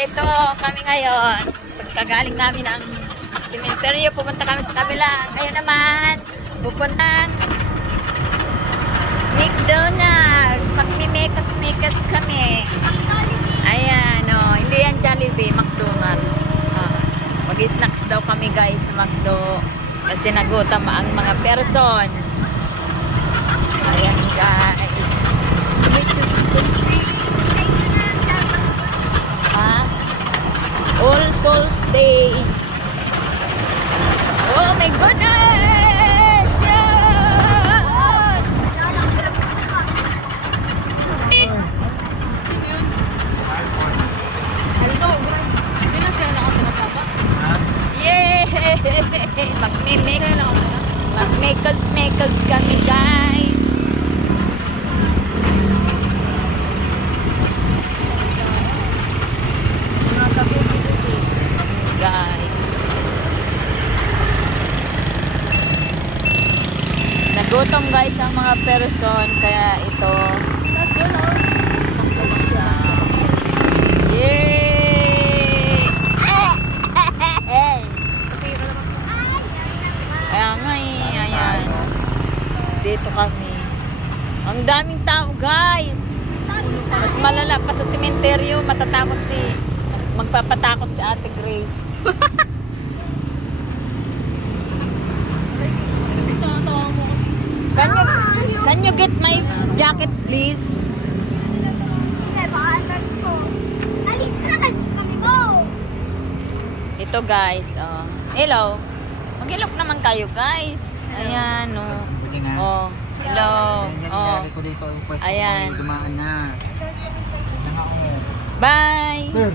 ito kami ngayon. Pagkagaling namin ng sementeryo, pupunta kami sa kabila. Ngayon naman, pupuntang McDonald's. Magmi-mekas kami. Ayan, oh. Hindi yan Jollibee, McDonald's. Mag-snacks daw kami guys sa McDo. Kasi nagutom ang mga person. Ayan guys. All Souls Day. Oh my goodness! Yeah! Yay! Mag-makers kami guys. Nagutom guys ang mga person, kaya ito. Yay! Kaya nga eh, ayan. Dito kami. Ang daming tao guys. Mas malala pa sa sementeryo, magpapatakot si Ate Grace. Can you get my jacket please? Ito guys, oh. Hello. Mag-ilok naman kayo guys. Ayan, oh. Oh, hello. Oh. Ayan. Dumaan na. Bye.